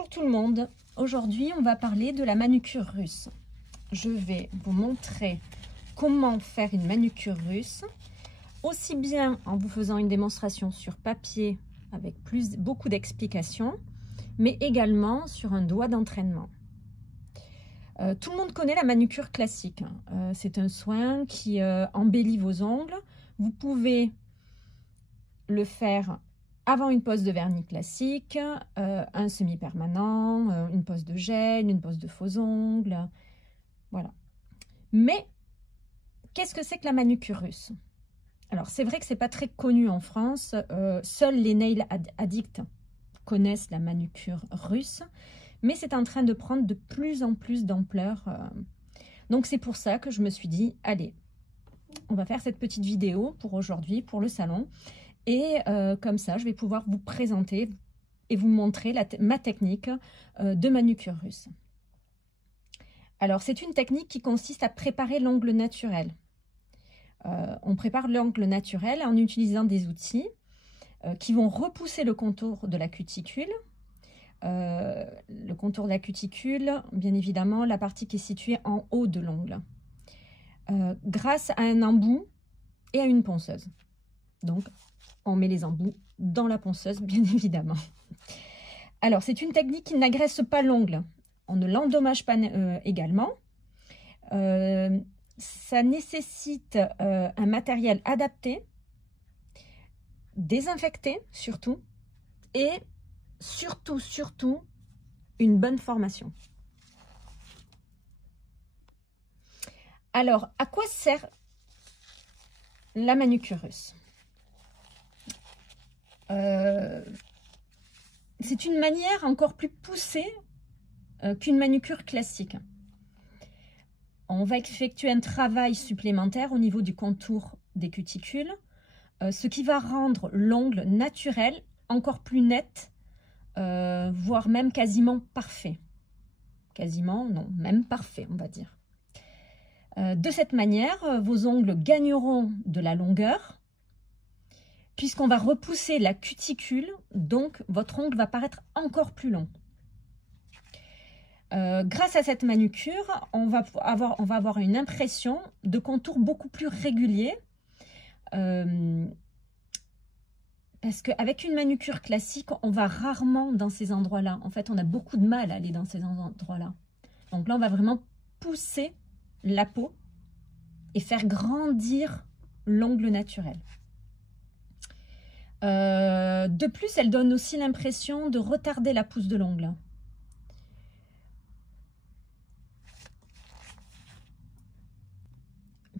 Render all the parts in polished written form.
Bonjour tout le monde, aujourd'hui on va parler de la manucure russe. Je vais vous montrer comment faire une manucure russe, aussi bien en vous faisant une démonstration sur papier avec beaucoup d'explications, mais également sur un doigt d'entraînement. Tout le monde connaît la manucure classique. C'est un soin qui embellit vos ongles. Vous pouvez le faire avant une pose de vernis classique, un semi-permanent, une pose de gel, une pose de faux ongles, voilà. Mais qu'est-ce que c'est que la manucure russe? Alors c'est vrai que c'est pas très connu en France, seuls les nail addicts connaissent la manucure russe, mais c'est en train de prendre de plus en plus d'ampleur. Donc c'est pour ça que je me suis dit, allez, on va faire cette petite vidéo pour aujourd'hui, pour le salon. Et comme ça, je vais pouvoir vous présenter et vous montrer ma technique de manucure russe. Alors, c'est une technique qui consiste à préparer l'ongle naturel. On prépare l'ongle naturel en utilisant des outils qui vont repousser le contour de la cuticule. Le contour de la cuticule, bien évidemment, la partie qui est située en haut de l'ongle. Grâce à un embout et à une ponceuse. Donc, on met les embouts dans la ponceuse, bien évidemment. Alors, c'est une technique qui n'agresse pas l'ongle. On ne l'endommage pas également. Ça nécessite un matériel adapté, désinfecté surtout, et surtout, une bonne formation. Alors, à quoi sert la manucure russe ? C'est une manière encore plus poussée qu'une manucure classique. On va effectuer un travail supplémentaire au niveau du contour des cuticules, ce qui va rendre l'ongle naturel encore plus net, voire même quasiment parfait. Quasiment, non, même parfait, on va dire. De cette manière, vos ongles gagneront de la longueur, puisqu'on va repousser la cuticule, donc votre ongle va paraître encore plus long. Grâce à cette manucure, on va avoir une impression de contour beaucoup plus régulier. Parce qu'avec une manucure classique, on va rarement dans ces endroits-là. En fait, on a beaucoup de mal à aller dans ces endroits-là. Donc là, on va vraiment pousser la peau et faire grandir l'ongle naturel. De plus, elle donne aussi l'impression de retarder la pousse de l'ongle.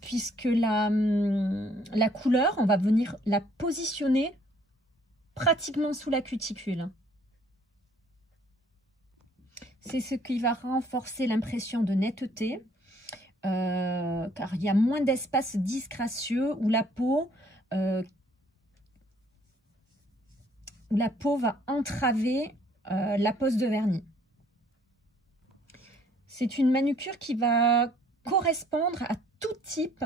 Puisque la couleur, on va venir la positionner pratiquement sous la cuticule. C'est ce qui va renforcer l'impression de netteté, car il y a moins d'espace disgracieux où la peau va entraver la pose de vernis. C'est une manucure qui va correspondre à tout type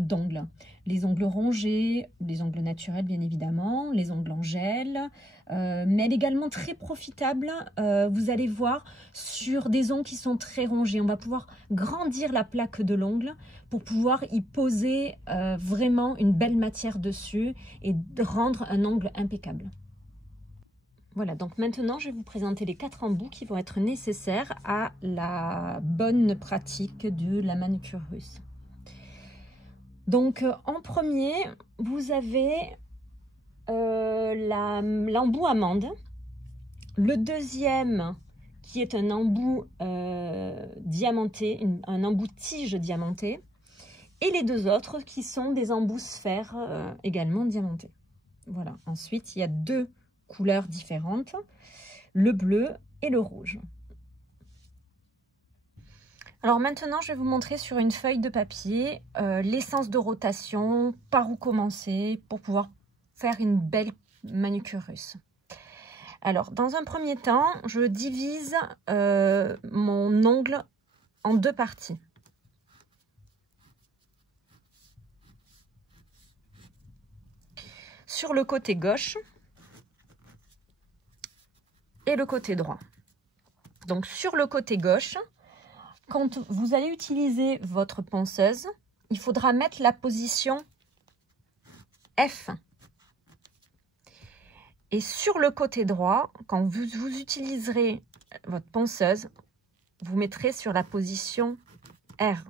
d'ongles. Les ongles rongés, les ongles naturels bien évidemment, les ongles en gel, mais elle est également très profitable, vous allez voir, sur des ongles qui sont très rongés. On va pouvoir grandir la plaque de l'ongle pour pouvoir y poser vraiment une belle matière dessus et rendre un ongle impeccable. Voilà, donc maintenant je vais vous présenter les 4 embouts qui vont être nécessaires à la bonne pratique de la manucure russe. Donc en premier, vous avez l'embout amande. Le deuxième qui est un embout diamanté, un embout tige diamanté. Et les deux autres qui sont des embouts sphères également diamantés. Voilà, ensuite il y a 2 couleurs différentes, le bleu et le rouge. Alors maintenant, je vais vous montrer sur une feuille de papier l'essence de rotation, par où commencer pour pouvoir faire une belle manucure russe. Alors, dans un premier temps, je divise mon ongle en 2 parties. Sur le côté gauche, et le côté droit. Donc sur le côté gauche, quand vous allez utiliser votre ponceuse, il faudra mettre la position F. Et sur le côté droit, quand vous utiliserez votre ponceuse, vous mettrez sur la position R.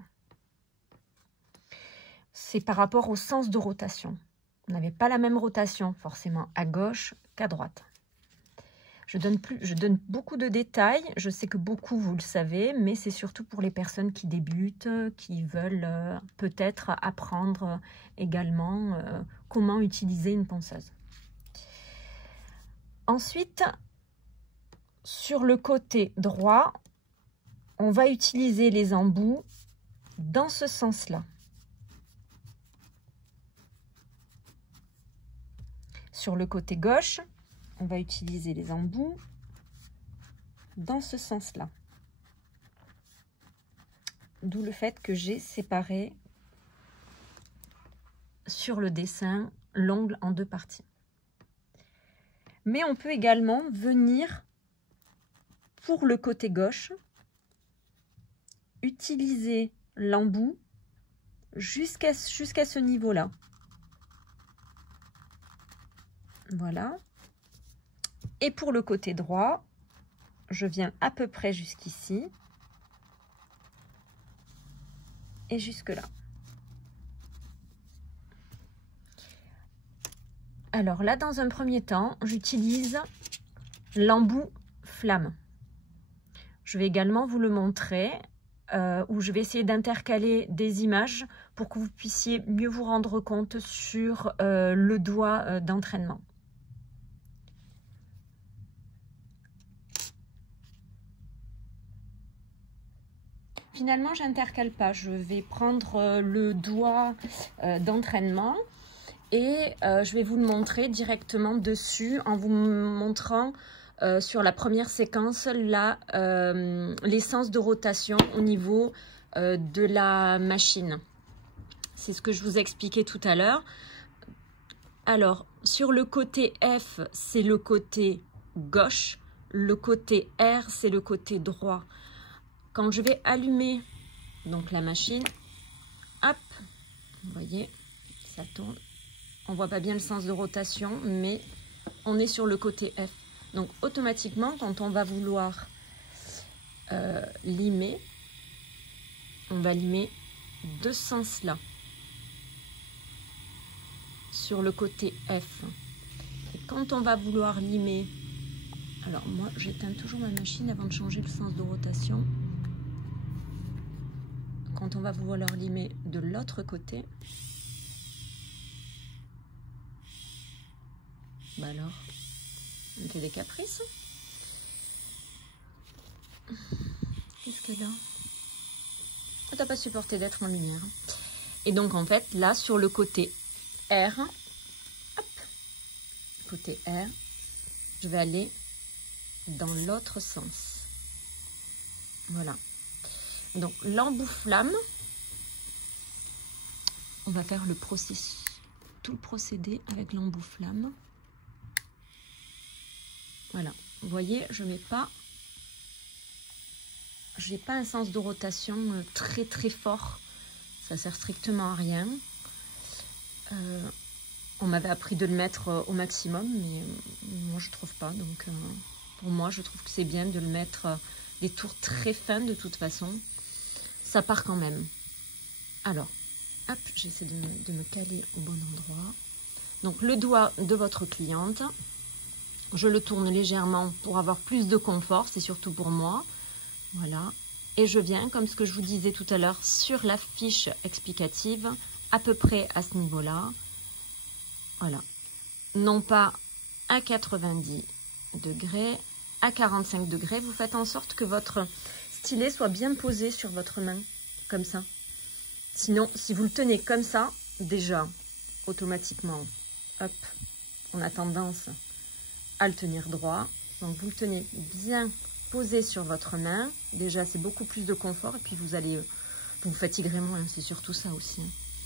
C'est par rapport au sens de rotation. Vous n'avez pas la même rotation forcément à gauche qu'à droite. Je donne beaucoup de détails. Je sais que beaucoup, vous le savez, mais c'est surtout pour les personnes qui débutent, qui veulent peut-être apprendre également comment utiliser une ponceuse. Ensuite, sur le côté droit, on va utiliser les embouts dans ce sens-là. Sur le côté gauche, on va utiliser les embouts dans ce sens-là. D'où le fait que j'ai séparé sur le dessin l'ongle en deux parties. Mais on peut également venir pour le côté gauche, utiliser l'embout jusqu'à ce niveau-là. Voilà. Et pour le côté droit, je viens à peu près jusqu'ici et jusque là. Alors là, dans un premier temps, j'utilise l'embout flamme. Je vais également vous le montrer, où je vais essayer d'intercaler des images pour que vous puissiez mieux vous rendre compte sur le doigt d'entraînement. Finalement, j'intercale pas. Je vais prendre le doigt d'entraînement et je vais vous le montrer directement dessus en vous montrant sur la première séquence l'essence de rotation au niveau de la machine. C'est ce que je vous expliquais tout à l'heure. Alors, sur le côté F, c'est le côté gauche. Le côté R, c'est le côté droit. Quand je vais allumer donc la machine, hop, vous voyez, ça tourne. On voit pas bien le sens de rotation, mais on est sur le côté F. Donc automatiquement, quand on va vouloir limer, on va limer de ce sens-là, sur le côté F. Et quand on va vouloir limer, alors moi j'éteins toujours ma machine avant de changer le sens de rotation. Quand on va vouloir limer de l'autre côté, bah alors, on fait des caprices. Qu'est-ce qu'elle a? Oh, t'as pas supporté d'être en lumière. Et donc en fait, là sur le côté R, hop, côté R, je vais aller dans l'autre sens. Voilà. Donc l'embout flamme, on va faire tout le procédé avec l'embout flamme. Voilà, vous voyez, j'ai pas un sens de rotation très très fort, ça sert strictement à rien. On m'avait appris de le mettre au maximum, mais moi je trouve pas. Donc pour moi, je trouve que c'est bien de le mettre des tours très fins de toute façon. Ça part quand même. Alors, hop, j'essaie de me caler au bon endroit. Donc le doigt de votre cliente, je le tourne légèrement pour avoir plus de confort, c'est surtout pour moi. Voilà. Et je viens, comme ce que je vous disais tout à l'heure, sur la fiche explicative, à peu près à ce niveau-là. Voilà. Non pas à 90 degrés, à 45 degrés. Vous faites en sorte que votre stylet soit bien posé sur votre main, comme ça. Sinon, si vous le tenez comme ça, déjà, automatiquement, hop, on a tendance à le tenir droit. Donc, vous le tenez bien posé sur votre main. Déjà, c'est beaucoup plus de confort. Et puis, vous vous fatiguerez moins. C'est surtout ça aussi.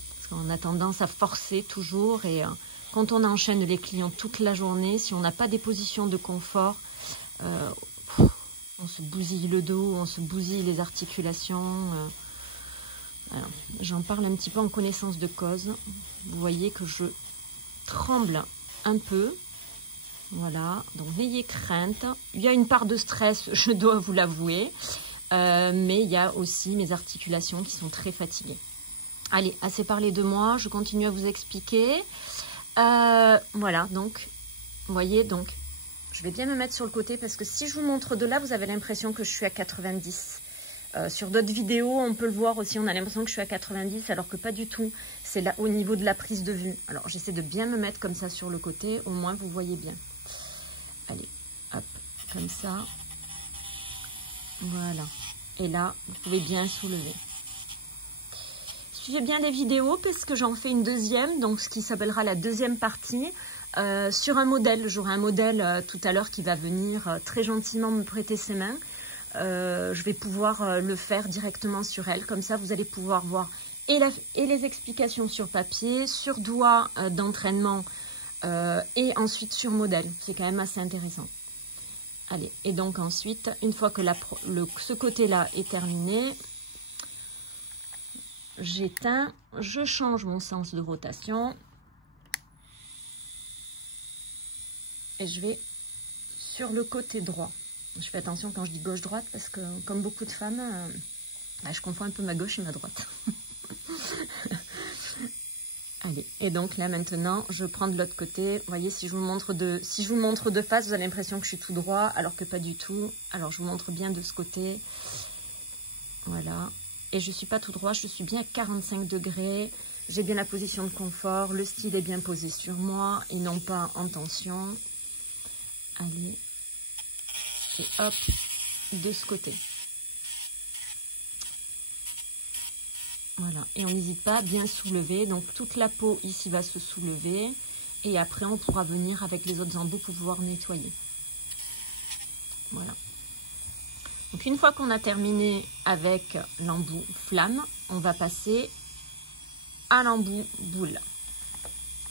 Parce qu'on a tendance à forcer toujours. Et quand on enchaîne les clients toute la journée, si on n'a pas des positions de confort, On se bousille le dos, on se bousille les articulations. J'en parle un petit peu en connaissance de cause. Vous voyez que je tremble un peu. Voilà, donc n'ayez crainte. Il y a une part de stress, je dois vous l'avouer. Mais il y a aussi mes articulations qui sont très fatiguées. Allez, assez parlé de moi, je continue à vous expliquer. Voilà, donc, vous voyez, donc, je vais bien me mettre sur le côté parce que si je vous montre de là, vous avez l'impression que je suis à 90. Sur d'autres vidéos, on peut le voir aussi, on a l'impression que je suis à 90, alors que pas du tout. C'est là au niveau de la prise de vue. Alors, j'essaie de bien me mettre comme ça sur le côté, au moins vous voyez bien. Allez, hop, comme ça. Voilà. Et là, vous pouvez bien soulever. Suivez bien les vidéos parce que j'en fais une deuxième, donc ce qui s'appellera la deuxième partie, sur un modèle. J'aurai un modèle tout à l'heure qui va venir très gentiment me prêter ses mains. Je vais pouvoir le faire directement sur elle. Comme ça, vous allez pouvoir voir et les explications sur papier, sur doigt d'entraînement et ensuite sur modèle. C'est quand même assez intéressant. Allez, et donc ensuite, une fois que ce côté-là est terminé, j'éteins, je change mon sens de rotation et je vais sur le côté droit. Je fais attention quand je dis gauche-droite parce que comme beaucoup de femmes, je confonds un peu ma gauche et ma droite. Allez, et donc là maintenant, je prends de l'autre côté. Vous voyez, si je vous montre de face, vous avez l'impression que je suis tout droit, alors que pas du tout. Alors je vous montre bien de ce côté. Voilà. Et je ne suis pas tout droit, je suis bien à 45 degrés. J'ai bien la position de confort. Le style est bien posé sur moi et non pas en tension. Allez. Et hop, de ce côté. Voilà, et on n'hésite pas à bien soulever. Donc toute la peau ici va se soulever. Et après, on pourra venir avec les autres embouts pour pouvoir nettoyer. Voilà. Donc une fois qu'on a terminé avec l'embout flamme, on va passer à l'embout boule.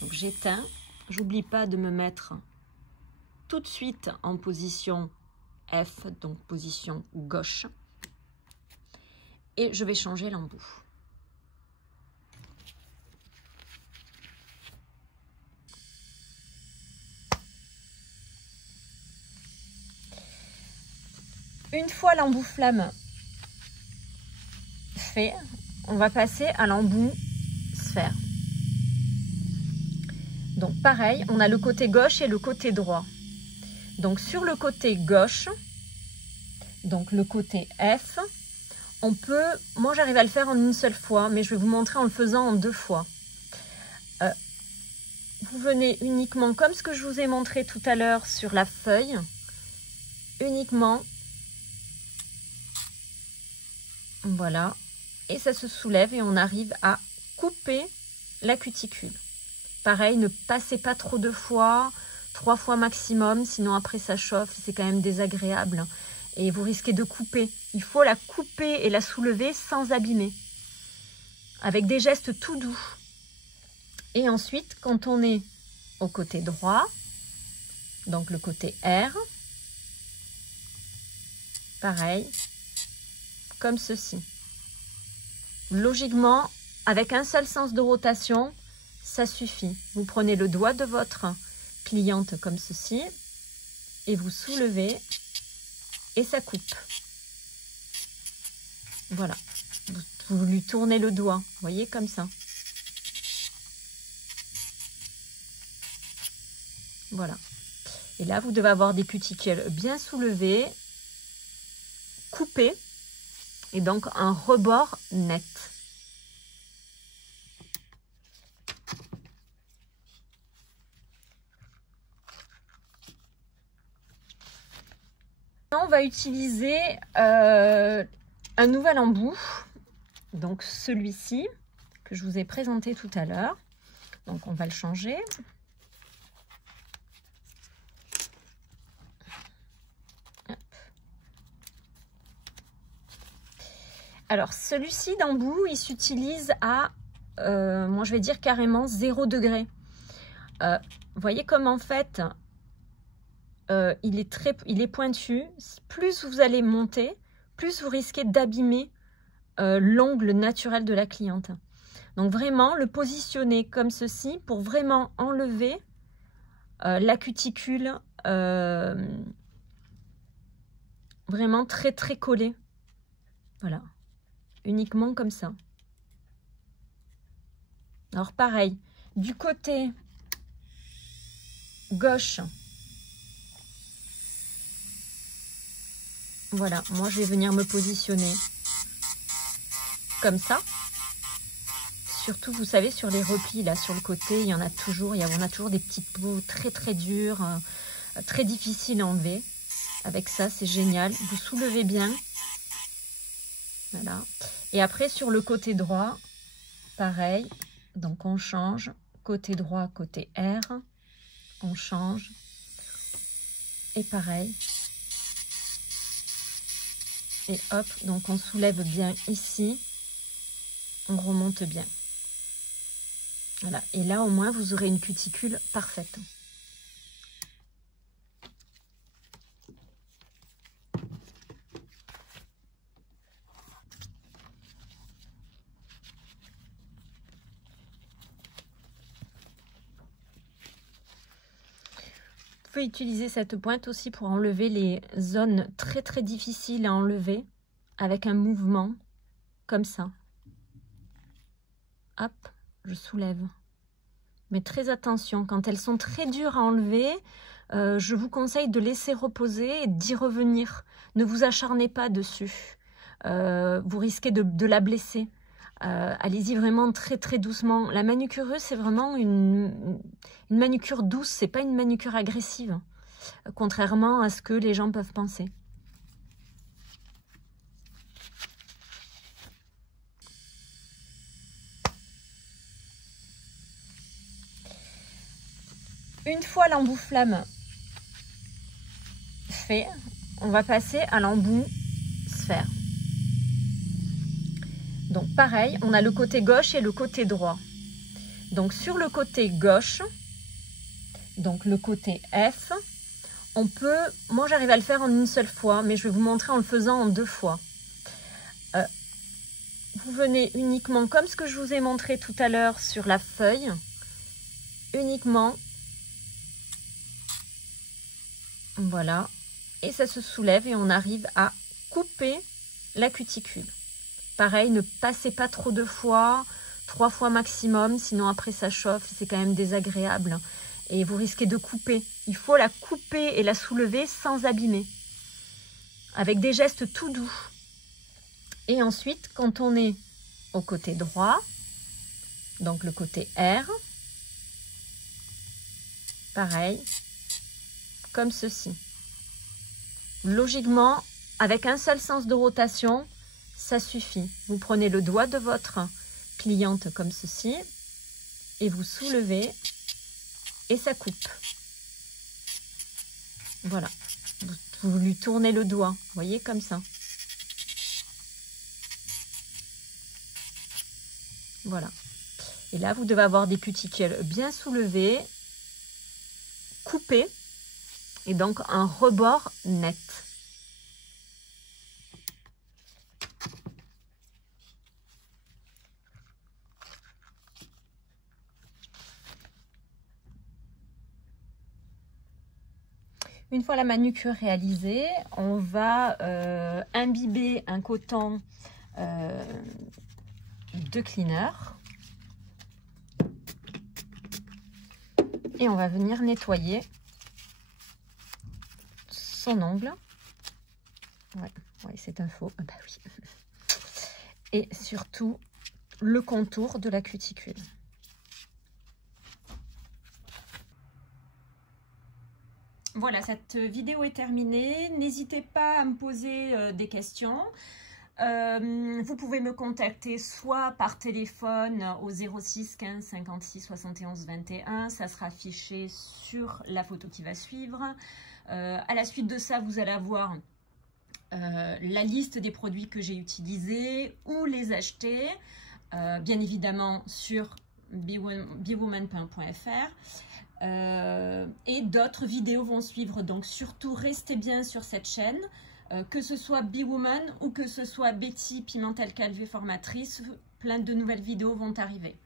Donc j'éteins. J'oublie pas de me mettre tout de suite en position F, donc position gauche. Et je vais changer l'embout. Une fois l'embout flamme fait, on va passer à l'embout sphère. Donc pareil, on a le côté gauche et le côté droit. Donc sur le côté gauche, donc le côté F, on peut, moi j'arrive à le faire en une seule fois, mais je vais vous montrer en le faisant en 2 fois. Vous venez uniquement, comme ce que je vous ai montré tout à l'heure sur la feuille, uniquement, voilà, et ça se soulève et on arrive à couper la cuticule. Pareil, ne passez pas trop de fois, 3 fois maximum, sinon après ça chauffe, c'est quand même désagréable. Et vous risquez de couper. Il faut la couper et la soulever sans abîmer. Avec des gestes tout doux. Et ensuite, quand on est au côté droit, donc le côté R, pareil, comme ceci. Logiquement, avec un seul sens de rotation, ça suffit. Vous prenez le doigt de votre cliente comme ceci et vous soulevez et ça coupe. Voilà. Vous lui tournez le doigt, vous voyez, comme ça. Voilà. Et là, vous devez avoir des cuticules bien soulevées, coupées, et donc un rebord net. On va utiliser un nouvel embout, donc celui-ci que je vous ai présenté tout à l'heure. Donc on va le changer. Hop. Alors celui-ci d'embout, il s'utilise à, moi je vais dire carrément 0 degré. Vous voyez comme en fait, il est pointu. Plus vous allez monter, plus vous risquez d'abîmer l'ongle naturel de la cliente. Donc vraiment, le positionner comme ceci pour vraiment enlever la cuticule vraiment très très collée. Voilà, uniquement comme ça. Alors pareil, du côté gauche, voilà, moi je vais venir me positionner comme ça. Surtout, vous savez, sur les replis, là, sur le côté, il y en a toujours, on a toujours des petites peaux très très dures, très difficiles à enlever. Avec ça, c'est génial. Vous soulevez bien. Voilà. Et après, sur le côté droit, pareil. Donc, on change. Côté droit, côté R. On change. Et pareil. Et hop, donc on soulève bien ici. On remonte bien. Voilà. Et là, au moins, vous aurez une cuticule parfaite. Vous pouvez utiliser cette pointe aussi pour enlever les zones très très difficiles à enlever avec un mouvement comme ça. Hop, je soulève. Mais très attention, quand elles sont très dures à enlever, je vous conseille de laisser reposer et d'y revenir. Ne vous acharnez pas dessus. Vous risquez de la blesser. Allez-y vraiment très très doucement. La manucure russe, c'est vraiment une manucure douce, c'est pas une manucure agressive, contrairement à ce que les gens peuvent penser. Une fois l'embout flamme fait, on va passer à l'embout sphère. Donc pareil, on a le côté gauche et le côté droit. Donc sur le côté gauche, donc le côté F, on peut, moi j'arrive à le faire en une seule fois, mais je vais vous montrer en le faisant en 2 fois. Vous venez uniquement, comme ce que je vous ai montré tout à l'heure sur la feuille, uniquement, voilà, et ça se soulève et on arrive à couper la cuticule. Pareil, ne passez pas trop de fois, 3 fois maximum, sinon après ça chauffe, c'est quand même désagréable. Et vous risquez de couper. Il faut la couper et la soulever sans abîmer. Avec des gestes tout doux. Et ensuite, quand on est au côté droit, donc le côté R, pareil, comme ceci. Logiquement, avec un seul sens de rotation, ça suffit. Vous prenez le doigt de votre cliente comme ceci et vous soulevez et ça coupe. Voilà. Vous lui tournez le doigt, vous voyez, comme ça. Voilà. Et là, vous devez avoir des cuticules bien soulevées, coupées et donc un rebord net. Une fois la manucure réalisée, on va imbiber un coton de cleaner et on va venir nettoyer son ongle. Ouais, c'est un faux. Ah bah oui. Et surtout le contour de la cuticule. Voilà, cette vidéo est terminée. N'hésitez pas à me poser des questions. Vous pouvez me contacter soit par téléphone au 06 15 56 71 21. Ça sera affiché sur la photo qui va suivre. À la suite de ça, vous allez avoir la liste des produits que j'ai utilisés, où les acheter. Bien évidemment sur bewoman.fr. Et d'autres vidéos vont suivre, donc surtout restez bien sur cette chaîne, que ce soit Bewoman ou que ce soit Betty Pimentel-Calvé formatrice, plein de nouvelles vidéos vont arriver.